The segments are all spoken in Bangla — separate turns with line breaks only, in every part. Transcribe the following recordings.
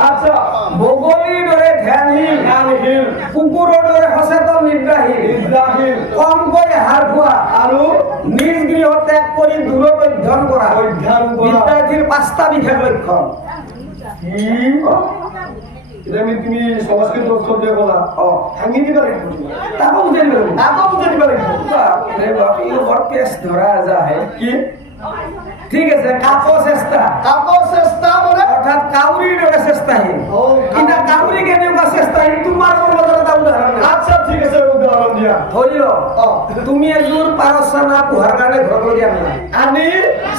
আচ্ছা
বগলীৰ দৰে ধ্যানহীন
জ্ঞানহীন
কুকুৰৰ দৰে সচেতন নিদ্ৰাহীন
নিদ্ৰাহীন
কমকৈ আহাৰ খোৱা
আৰু
নিজ গৃহ ত্যাগ কৰি দূৰত অধ্যয়ন কৰা।
অধ্যয়ন কৰা।
বিদ্যাৰ্থীৰ পাঁচটা বিশেষ
আমি তুমি সংস্কৃত উৎসৱ যে ক'লা
অ।
ভাঙি দিব লাগিব।
তাকো বুজাই দিব লাগিব।
দিব লাগিব।
বাপৰে বাপ, ই বৰ পেচ ধৰা যায়।
কি?
ঠিক আছে কাকো চেষ্টা
কাকো চেষ্টা মানে
অৰ্থাৎ কাউৰীৰ দৰে চেষ্টাহীন কিন্তু কাউৰী কেনেকুৱা চেষ্টাহীন তোমাৰ লগত এটা উদাহৰণ নাই।
আচ্ছা ঠিক আছে উদাহৰণ দিয়া।
ধৰি ল
অ
তুমি এযোৰ পাৰচানা পোহাৰ কাৰণে ঘৰলৈ আনিলা।
আনি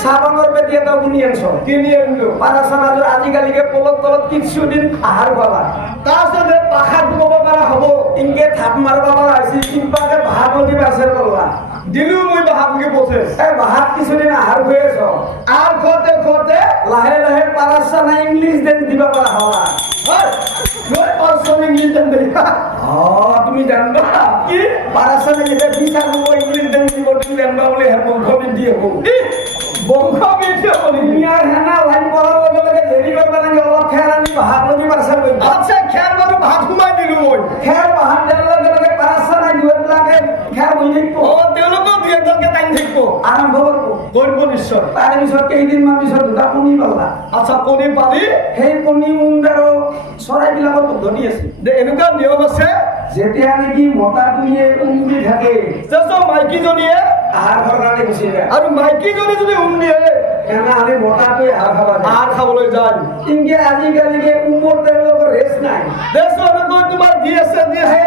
চাবানৰ পেটি এটা কিনি আনছ।
কিনি আনিলো।
পাৰচানাযোৰ আজিকালিকে পলত তলত কিছুদিন আহাৰ পালা
তাৰপিছতে পাখাত ক'ব পৰা হ'ব।
ইনকে থাপ মাৰবা পাৰা হৈছে কিবাকে ভাত নদী পাৰ্চেল কৰলা
দিলো মই বাহাবুকে পথে।
এই ভাত কিছুদিন আহাৰ হৈ আছ।
আর খোঁতে খোঁতে
লাহে লাহে পাৰচানা ইংলিছ দেন দিবা
হয় জান দেই
তুমি জানবা।
কি?
পাৰচানা যেতিয়া বিচাৰ হ'ব ইংলিছ দেন দিব তুমি জানবা বুলি হে বংশ বৃদ্ধি হ'ব।
বংশ বৃদ্ধি হ'ব নেকি?
দুনিয়াৰ হেনা লাইন পৰাৰ লগে লগে দেৰি কৰিব লাগে অলপ খেৰ আনি ভাত পাৰ্চেল কৰিব
আচ্ছা খেৰ বাৰু ভাত সোমাই দিলো মই।
খেৰ বাহাত থাকিব আৰম্ভ কৰিব
কৰিব নিশ্চয়।
তাৰে পিছত কেইদিনমান পিছত দুটা কণী পালা
আচ্ছা কণী পাৰি
সেই কণী উন্দাৰো চৰাইবিলাকৰ পদ্ধতি আছে।
যে এনেকুৱা নিয়ম আছে?
যেতিয়া নেকি মতাটোৱে উম দি থাকে।
মাইকীজনীয়ে
আহাৰ খোৱাৰ কাৰণে গুচি যায়।
আৰু মাইকীজনী যদি উম দিয়ে
তেনেহ'লে মতাটোৱে আহাৰ খাব
আহাৰ খাবলৈ যায়।
ইনকে আজিকালিকে উমৰ তেওঁলোকৰ ৰেষ্ট নাই।
দেশ এনেকৈ তোমাৰ দি আছে দি আছে।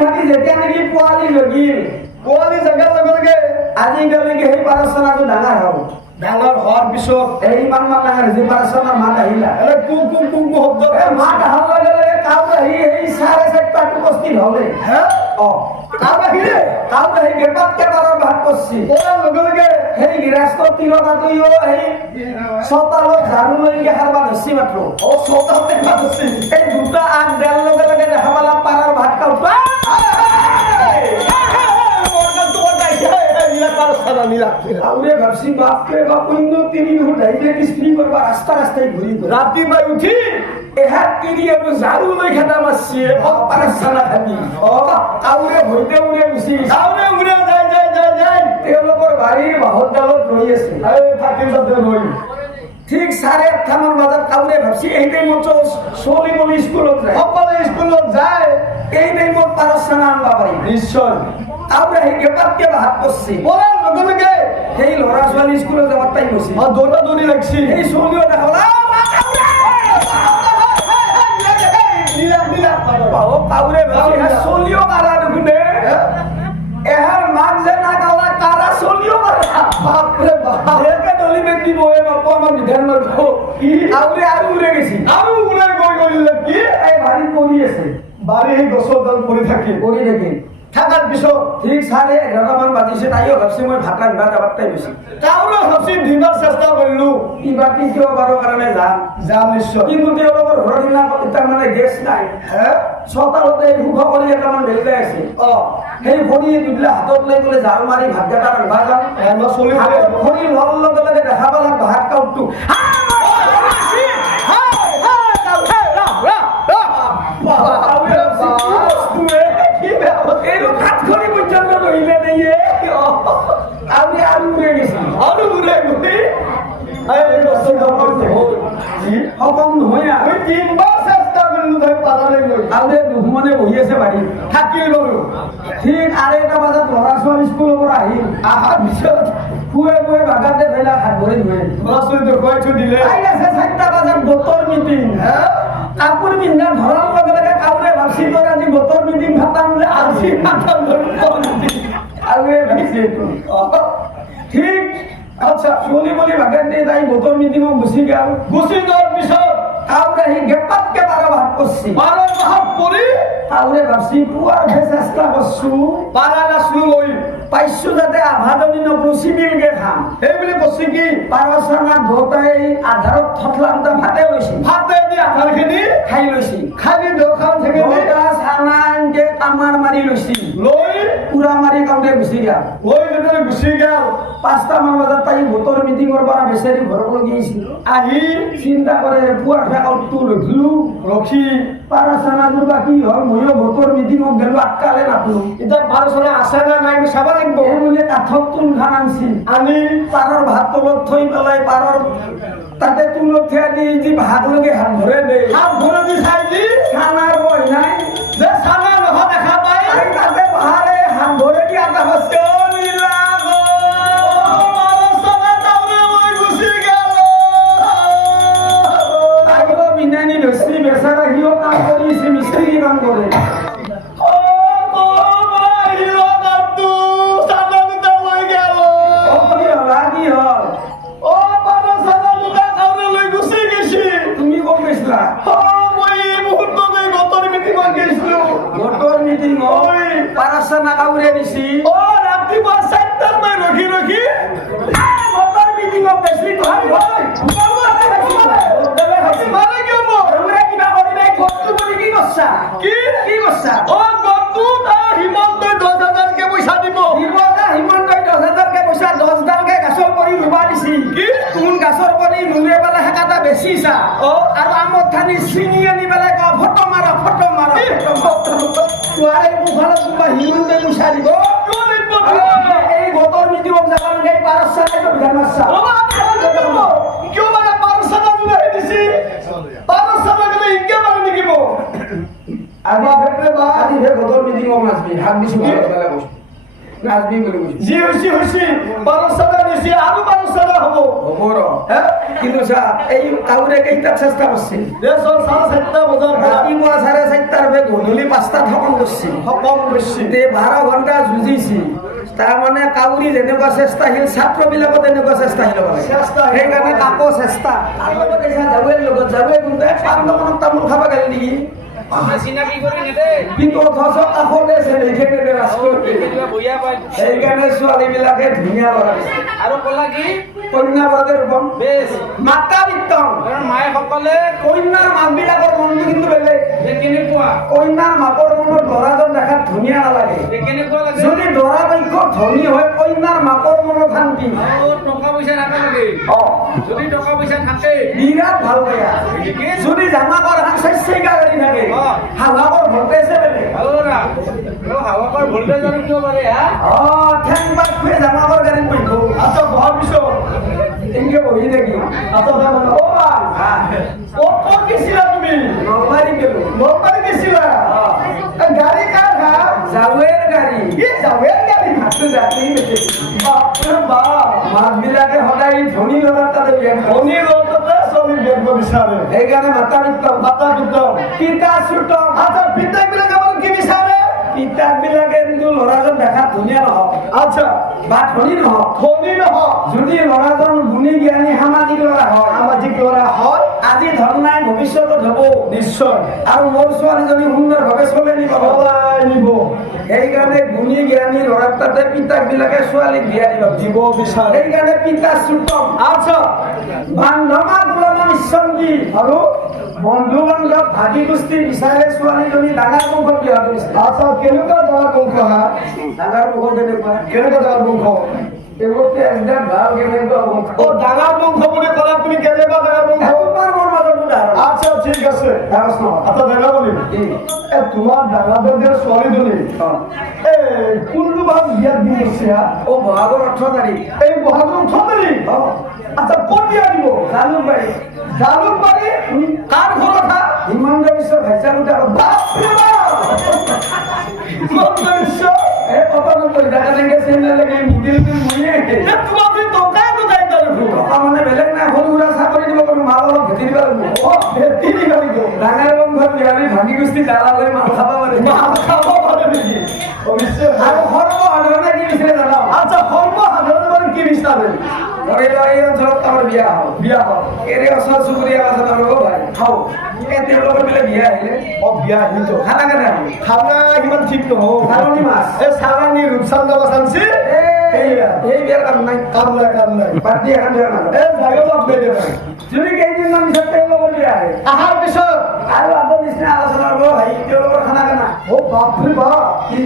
বুলি
যেতিয়া নেকি পোৱালি লগিল।
পোৱালি জেগাৰ লগে লগে
আজিকালিকে সেই পাৰচনাটো ডাঙৰ হ'ল।
ডাঙৰ হোৱাৰ পিছত
এই ইমান মান ডাঙৰ হৈছে পাৰচনাৰ মাত আহিলা।
কু কু কু কু শব্দ
মাত অহাৰ লগে লগে কাউ আহি সেই চাৰে চাৰিটাত উপস্থিত হ'লে। অ।
তাৰ বাহিৰে
কাউ আহি বেপাতকে পাৰৰ ভাত কৰছি।
কৰাৰ লগে লগে
সেই গৃহস্থ তিৰতাটোও সেই চোতালত ঝাৰু লৈকে খাৰবা ধৰছি মাত্ৰ।
অ ছটাতে ভাত
ভাবছি বাপ অন্য তিনি তেওঁলোকৰ বাৰীৰ ডালত ৰৈ আছে।
তাতে ৰৈ
ঠিক চাৰে আঠটামান বজাত কাউৰে ভাবছি এই টাইমত ছোৱালী মলি স্কুলত যায়।
সকলোৱে স্কুলত যায়।
এই টাইমত পাৰচানা আনবা পাৰিম
নিশ্চয়।
কাউৰে গেপাতকে ভাত কৰছি
কৰাৰ লগে লগে।
সেই ল'ৰা ছোৱালী স্কুলত যাবার টাইম হৈছে
দৌৰা দৌৰি লাগছি
সেই ছোৱালীও ভাবছি এহাৰ দেখোন মাক যে কাৰা কাৰা
বাপৰে
দলি বাপু আমাৰ বিধান নলব
কি?
কাউৰে আৰু উৰে গেছি
আৰু ওলাই গৈ গ'ল কি
এই বাৰীত পৰি আছে
বাৰী সেই গছৰ ডাল পৰি থাকে
পৰি থাকি ঠিক চাৰে এঘাৰটামান বাজিছে তাইও ভাবছি মই ভাত যাবাৰ টাইম হৈছে
কাউৰে ভাবছি দিনৰ চেষ্টা কৰিলো।
কিবা কি কিয় বাৰৰ কাৰণে যাম?
যাম নিশ্চয়।
কিন্তু তেওঁলোকৰ ঘৰৰ দিনা তাৰমানে গেছ নাই।
হে?
চোতালতে সুখ কৰি এটামান বেলগাই আছে।
অ।
সেই খৰি দুবিলাক হাতত লৈ পেলাই ঝাৰু মাৰি ভাত কেইটা ৰান্ধিবা যাম।
চলি
খৰি লোৱাৰ লগে লগে দেখা পালাক ভাত কাউটটো এইটো ভাত খৰি পৰ্যন্ত ধৰিলে নেয়ে আমি আৰু উৰে গেছি
আৰু ওলাই গৈ এই গছৰ ডাল পৰি থাকে কি?
সপম নহয় আৰু
মই তিনবাৰ চেষ্টা কৰিলো তাই পাৰালে গৈ
আৰু দুহমনে বহি আছে বাৰীত
থাকিল বাৰু
ঠিক আঢ়ৈটা বজাত ল'ৰা ছোৱালী স্কুলৰ পৰা আহিল ফুৱে ফুৱে বাগাতে ফেলা হাত ভৰি ধুৱে।
ল'ৰা ছোৱালী দিলে।
আহি আছে চাৰিটা বজাত বতৰ মিটিং
হে?
কাপোৰ পিন্ধা ধৰাৰ লগে লগে কাউৰে ভাবছি তোৰ আজি বতৰ মিটিং খাতাম বোলে আজি খাতাম আৰু এই ভাবিছে এইটো। ঠিক। আচ্ছা ছোৱালী বুলি ভাগাত দি তাই বতৰ মিটিঙত গুচি গেল।
গুচি যোৱাৰ পিছত।
কাউৰে আহি গেপাতকে বাৰ ভাত কৰছি।
বাৰ মাহত পৰি
কাউৰে ভাবছি পুৱাৰ হে চেষ্টা কৰছো।
পাৰা নাছিলো মই
পাইছো যাতে আভাদনী নকৰো চিভিলকে খাম।
সেইবুলি কৈছে কি?
পাৰচানা দুটাই আধাৰত থতলা দুটা ভাতে লৈছে।
ভাতে দি আধাৰখিনি
খাই লৈছে।
খালি দোকান থেকে
চানা কামাৰ মাৰি লৈছে।
লৈ
উৰা মাৰি কাউৰে গুচি গেল।
ওই যেতে গুচি গেল
পাঁচটামান বজাত তাই ভোটৰ মিটিঙৰ পৰা বেচাৰি ঘৰলৈ গৈছিল
আহি
চিন্তা কৰে পুৱা ফেকলটো ৰখিলো
ৰখি।
পাৰা চানাযোৰ বা কি হ'ল? ময়ো ভোটৰ মিটিঙত গেলো আটকালে নাপালো।
এতিয়া পাৰচনা আছে নে নাই চাব লাগিব।
এই বোলে কাঠত তুল খান আনছিল।
আনি
পাৰৰ ভাত তলত থৈ পেলাই পাৰৰ তাতে তুলত থিয়া দি যি ভাত লগে হাত ধৰে দে।
হাত ধরে দি চাই
বুলি কি?
কি
কি কৰছা
ও গতু তাৰ হিমন্তই দহ হাজাৰকে পইচা দিব।
হিমন্ত হিমন্তই দহ হাজাৰকে পইচা দহডালকে গাছৰ পৰি ৰুবা দিছি।
কি?
তোন গাছৰ পৰি নুৰে পেলাই সেকাটা বেচিছা
অ।
আৰু আমত ঠানি চিঙি আনি পেলাই ক ফটো মাৰা ফটো মাৰা
কি?
তোহাৰ এই মুখালত কোনোবা দিব। এই ভোটৰ মিটিঙত যাবালৈকে এই পাৰছা এইটো বিধান মাৰছা
ৰ'বা, কিয় নিদিব? কিয় মানে পাৰচানা বিলাহি দিছি পাৰচানা গ'লে ইনকে মানে নিকিব
আজি আজি ফেৰ ভোটৰ মিটিঙত নাচবি হাত দিছো ভালত পেলাই কৈছো নাচবি বুলি কৈছো
যি হৈছে হৈছে পাৰচানা দিছি আৰু পাৰচানা হ'ব।
হ'ব ৰ হে? কিন্তু চা এই কাউৰে কেইটাত চেষ্টা গধূলি তে ঘণ্টা যুঁজিছিল তাৰমানে কাউৰী যেনেকুৱা চেষ্টাশীল ছাত্ৰবিলাকো তেনেকুৱা চেষ্টাশীল হ'ব লাগে
চেষ্টাশীল।
সেইকাৰণে কাকো চেষ্টা। তাৰ লগত জাৱেৰ লগত জাৱে তামোল খাব গেল নেকি? কাষতে চেলেখেনে ৰাজকোটে
কিবা বঢ়িয়া পাই
সেইকাৰণে ছোৱালীবিলাকে ধুনীয়া ল'ৰা
আৰু ক'লা কি?
কন্যা বৰতে ৰূপম
বেছ
মাতা বিত্তম
কাৰণ মায়েসকলে
কন্যাৰ মাকবিলাকৰ মনটো কিন্তু বেলেগ।
কেনেকুৱা
কন্যাৰ মাকৰ মনত ল'ৰাজন দেখাত ধুনীয়া নালাগে।
কেনেকুৱা লাগে?
যদি দৰা পক্ষ ধনী হয় কন্যাৰ মাকৰ মনত শান্তি
টকা পইচা থাকে লাগে
অ।
যদি টকা পইচা থাকে।
বিৰাট ভালো পায়া যদি জামাকৰ থাকে।
অ।
হাৱাকৰ বেলেগ।
আৰু ৰা আৰু হাৱাকৰ ভল্টেজ আৰু কিয় পাৰে হা
অ ঠেং পাত খুৱে জামাকৰ গাড়ীত বহিব
আচ্ছা বহাৰ পিছত
এনেকে বহি থাকি
আচ্ছা তাৰমানে ক'ত ক'ত গেছিলা তুমি?
নলবাৰী গেলো।
নলবাৰী গেছিলা? এই গাড়ী হা
জাৱেৰ গাড়ী।
কি যাবে গাড়ী?
হাতটো জাতি
বাপৰে বাপ।
মাছবিলাকে সদায় ধনী ল'ৰাৰ তাতে।
ধনী ৰটতে চলি বেগব বিচাৰে
সেইকাৰণে মাতা বিত্তম
মাতা বিদ্যম
পিতা চুতম
আচ্ছা পিতাক বিলাকে কি বিচাৰে
পিতাক বিলাকে কিন্তু ল'ৰাজন দেখাত ধুনীয়া নহওক।
আচ্ছা।
বা ধনী নহওক।
ধনী নহয়
যদি ল'ৰাজন গুণী জ্ঞানী সামাজিক ল'ৰা হয়।
সামাজিক ল'ৰা হয়।
আজি ধন নাই ভৱিষ্যতত হ'ব।
নিশ্চয়।
আৰু মোৰ ছোৱালীজনী সুন্দৰভাৱে চলে নিব।
নিব।
সেইকাৰণে গুণী জ্ঞানী ল'ৰাৰ তাতে পিতাক বিলাকে ছোৱালীক বিয়া দিব।
দিব বিচাৰে।
সেইকাৰণে পিতা চুতম
আচ্ছা।
বান্ধমা গোলামা নিশ্চন্দী আৰু? বন্ধু বান্ধৱ ভাগি গোষ্ঠী বিচাৰে ছোৱালীজনী ডাঙৰ মুখত বিয়া কৰিছে
আচ্ছা কেনেকুৱা ডাঙৰ বংশ হা
ডাঙৰ মুখত কেনেকুৱা?
কেনেকুৱা ডাঙৰ বংশ
এইবোৰতে একদম ভালো কেনেকুৱা মুখ
অ ডাঙৰ বংশ বুলি ক'লা তুমি কেনেকুৱা ডাঙৰ বংশ আচ্ছা ঠিক আছে। আচ্ছা ডাঙৰ বুলি এ তোমাৰ ডাঙৰ দৰ্জীৰ ছোৱালীজনী
অ।
এ কোনটো ভাগ বিয়াত দি গৈছে
অ বহাগৰ ওঠৰ তাৰিখ।
এই বহাগৰ ওঠৰ তাৰিখ? আচ্ছা ক'ত বিয়া দিব?
জালুকবাৰী
জালুকবাৰী কাৰ ঘৰত হা
হিমন্ত বিশ্ব ভাইচা গোটা
বাপৰে বাপ! হিমন্ত বিশ্ব
এই কত নকৰি দেখা তেনেকে চেন্দেল লাগি মিডিল বিল মৰিয়ে
এ তোমাক যে টকাই টকাই দেখোন
টকা মানে বেলেগ নাই সৰু সুৰা চাকৰি দিব পাৰো মাল দিব লাগিব।
অ ভেটি দিব লাগিব।
ডাঙৰ বংশত বিহাৰী ভাঙি গোষ্ঠী দালালে মাল খাব পাৰে
মাল খাব পাৰে নেকি? অৱশ্যে
আৰু সৰ্বসাধাৰণে কি বিচাৰে জানা
আচ্ছা কি
এই অঞ্চলত আমাৰ বিয়া
বিয়া
আছে তেওঁলোকক ভাই খাওঁ। এই তেওঁলোকৰ বোলে বিয়া আহিলে।
অ বিয়া
খানা কেনে হ'ব
খানা সিমান ঠিক নহ'ব।
চালনী মাছ।
এই চালানী
বিয়াৰ কাম নাই।
কাম নাই কাম নাই।
পাতি এখন
নাই দে ভাই
যদি কেইদিনমান পিছত তেওঁলোকৰ বিয়া আহে।
পিছত?
আৰু আগৰ নিচিনা আলোচনা কৰিব ভাই। তেওঁলোকৰ খানা খানা।
ও বাপরে বাপ। কি?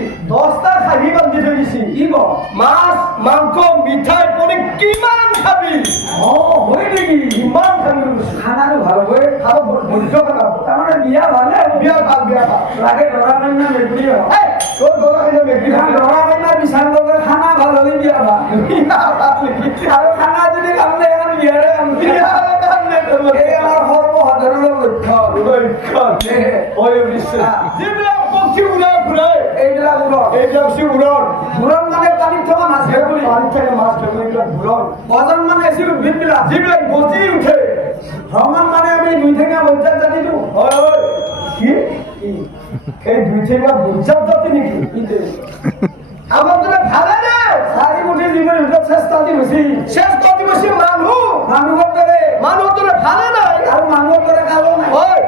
খাবি থৈ দিছি
কি কওঁ
মাছ মাংস মিঠাই পৰি কিমান খাবি?
অ হয় নেকি
কিমান খাবি।
খানাটো ভালো হয়
আৰু বৈদ্য খানা
তাৰমানে বিয়া ভালে
বিয়া ভালো বিয়া ভালো।
লাগে দৰা কন্যা মেকুৰী
এই, তোৰ দৰা মেগী
বিয়া দৰা কন্যা বিচাৰ কৰিলে খানা ভালো হ'লে বিয়া ভালো। আৰু খানা যদি কাম নাই এখন বিয়াৰে কাম নাই। এই আমাৰ সৰ্বসাধাৰণৰ লক্ষ্য।
যিবিলাক পক্ষী উৰাই ঘূৰাই
উৰণ
উৰণ
মানে থকা মাছ
থাকে উৰণ
বজন মানে
গজি উঠে।
মানে আমি দুই ঠেঙীয়া বৈদ্যাত জাতিটো
হয় হয়। এই দুই ঠেঙীয়া বুজাত জাতি নেকি? আমাৰ তোলে ভালে নে?
ভিতৰত চেষ্টা দি হৈছে
শেষ
দৰে
মানুহ তোলে ভালে নাই
আৰু মানুহৰ দৰে কালো নাই
হয়।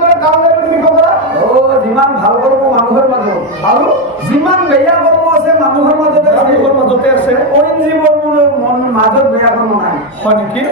দৰে কাম লাগে তুমি ক'ব
যিমান ভালো মাজত
আৰু
যিমান বেয়া কৰ্ম আছে মানুহৰ মাজতে
মানুহৰ মাজতে আছে।
অইন মন- মন- মাজত বেয়া কৰ্ম নাই।
হয় নেকি?